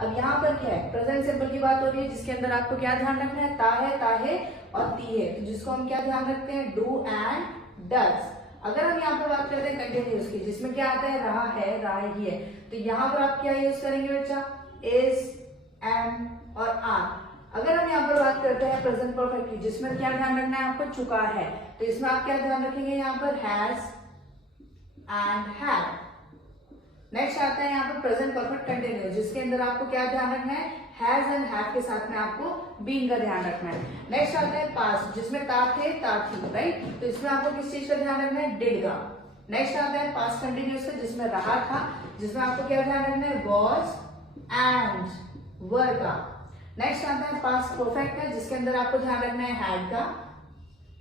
अब यहाँ पर क्या है, प्रेजेंट सिंपल की बात हो रही है, जिसके अंदर आपको क्या ध्यान रखना है, ताहे और ती है, तो जिसको हम क्या ध्यान रखते हैं, डू एंड डज। अगर हम यहाँ पर बात करते हैं कंटिन्यूअस की, जिसमें क्या आता है, रहा ही है, तो यहाँ पर आप क्या यूज करेंगे बच्चा, इज, एम और आर। अगर हम यहाँ पर बात करते हैं प्रेजेंट परफेक्ट की, जिसमें क्या ध्यान रखना है आपको, चुका है, तो इसमें आप क्या ध्यान रखेंगे, यहाँ पर हैज एंड हैव। नेक्स्ट आता है यहाँ पर प्रेजेंट परफेक्ट कंटिन्यूअस, जिसके अंदर आपको क्या ध्यान रखना है, हैज एंड हैव के साथ में आपको बीइंग का ध्यान रखना है। नेक्स्ट आता है पास्ट, जिसमें ता थे ता थी, राइट, तो इसमें आपको किस चीज का ध्यान रखना है, डिड का। नेक्स्ट आता है पास्ट कंटिन्यूअस का, जिसमें रहा था, जिसमें आपको क्या ध्यान रखना है, वॉज एंड वर का। नेक्स्ट आता है पास्ट परफेक्ट का, जिसके अंदर आपको ध्यान रखना है, हैड का।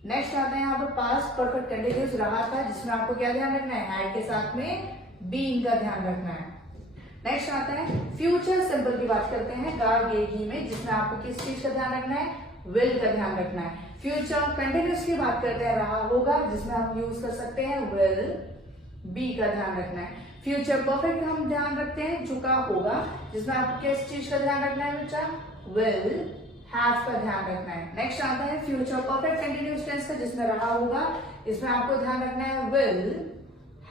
नेक्स्ट आता है यहाँ पर पास्ट परफेक्ट कंटिन्यूअस, रहा था, जिसमें आपको क्या ध्यान रखना है, हैड के साथ में बीइंग का ध्यान रखना है। नेक्स्ट आता है फ्यूचर सिंपल की बात करते हैं, गा गे गी में, जिसमें आपको किस चीज का ध्यान रखना है, विल का ध्यान रखना है। फ्यूचर कंटिन्यूअस की बात करते हैं, रहा होगा, जिसमें आप यूज कर सकते हैं विल, बी का ध्यान रखना है। फ्यूचर परफेक्ट हम ध्यान रखते हैं, चुका होगा, जिसमें आपको किस चीज का ध्यान रखना है बच्चा, विल हैव का ध्यान रखना है। नेक्स्ट आता है फ्यूचर परफेक्ट कंटिन्यूअस टेंस का, जिसमें रहा होगा, इसमें आपको ध्यान रखना है विल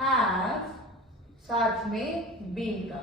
हैव साथ में बीइंग का।